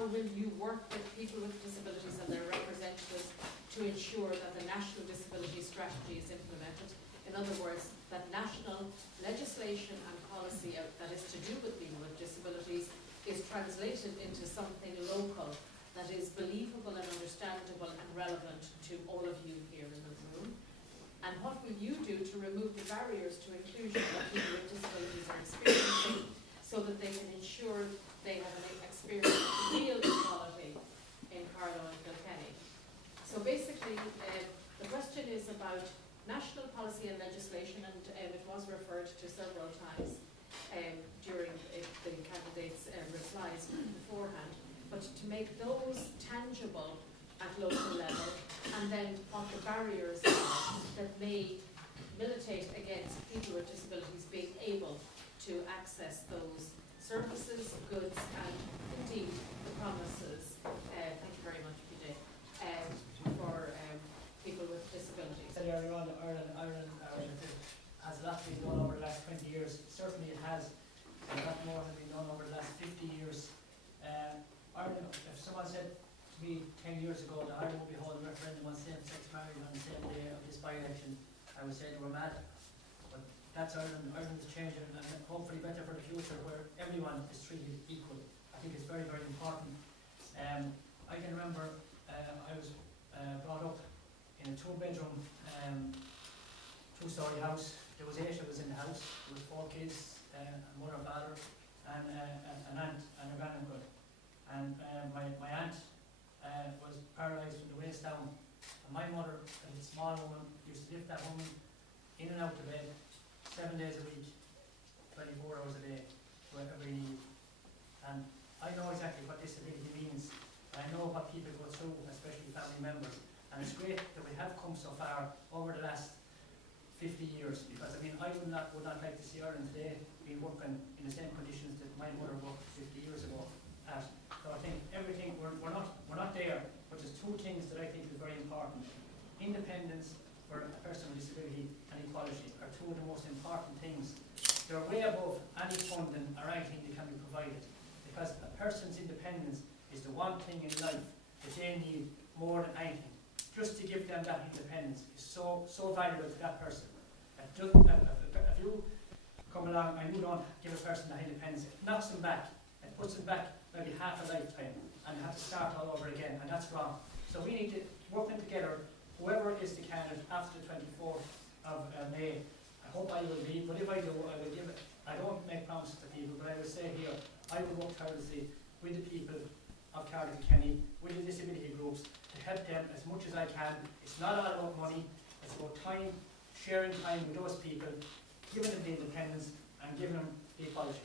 how will you work with people with disabilities and their representatives to ensure that the national disability strategy is implemented? In other words, that national legislation and policy that is to do with people with disabilities is translated into something local that is believable and understandable and relevant to all of you here in the room. And what will you do to remove the barriers to inclusion that people with disabilities are experiencing, so that they can ensure they have an experience of real equality in Carlow and Kilkenny? So basically, the question is about national policy and legislation, and it was referred to several times during the candidates' replies beforehand. But to make those tangible at local level, and then what the barriers are that may militate against people with disabilities being able to access those services, goods, and indeed the promises, thank you very much, PJ, for people with disabilities. Earlier on, Ireland has a lot been done over the last 20 years. Certainly it has. A lot more has been done over the last 50 years. Ireland, if someone said to me 10 years ago that Ireland would be holding a referendum on same-sex marriage on the same day of this by-election, I would say they were mad. But that's Ireland. Ireland is changing, and hopefully better for the future, where everyone is treated equally. I think it's very, very important. I can remember I was brought up in a two-bedroom, two-story house. There was 8 of us in the house. There was 4 kids, a mother, father, and an aunt and a granduncle. And my aunt was paralysed from the waist down. And my mother, as a small woman, used to lift that woman in and out of bed 7 days a week, 24 hours a day, wherever you need. And I know exactly what disability means. I know what people go through, especially family members. And it's great that we have come so far over the last 50 years, because I mean, I would not like to see Ireland today be working in the same conditions that my mother worked 50 years ago at. So I think everything, we're not there, but there's 2 things that I think is very important. Independence for a person with disability and equality are 2 of the most important things. They're way above any funding or anything that can be provided, because a person's independence is the one thing in life that they need more than anything. Just to give them that independence is so valuable to that person. If you come along and you don't give a person that independence, it knocks them back. It puts them back maybe half a lifetime, and they have to start all over again, and that's wrong. So we need to work together, whoever is the candidate after the 24th of May. I hope I will be, but if I do, I will give it. I don't make promises to people, but I will say here, I will work tirelessly with the people of Carlow and Kilkenny, with the disability groups, to help them as much as I can. It's not all about money, it's about time, sharing time with those people, giving them the independence and giving them the equality.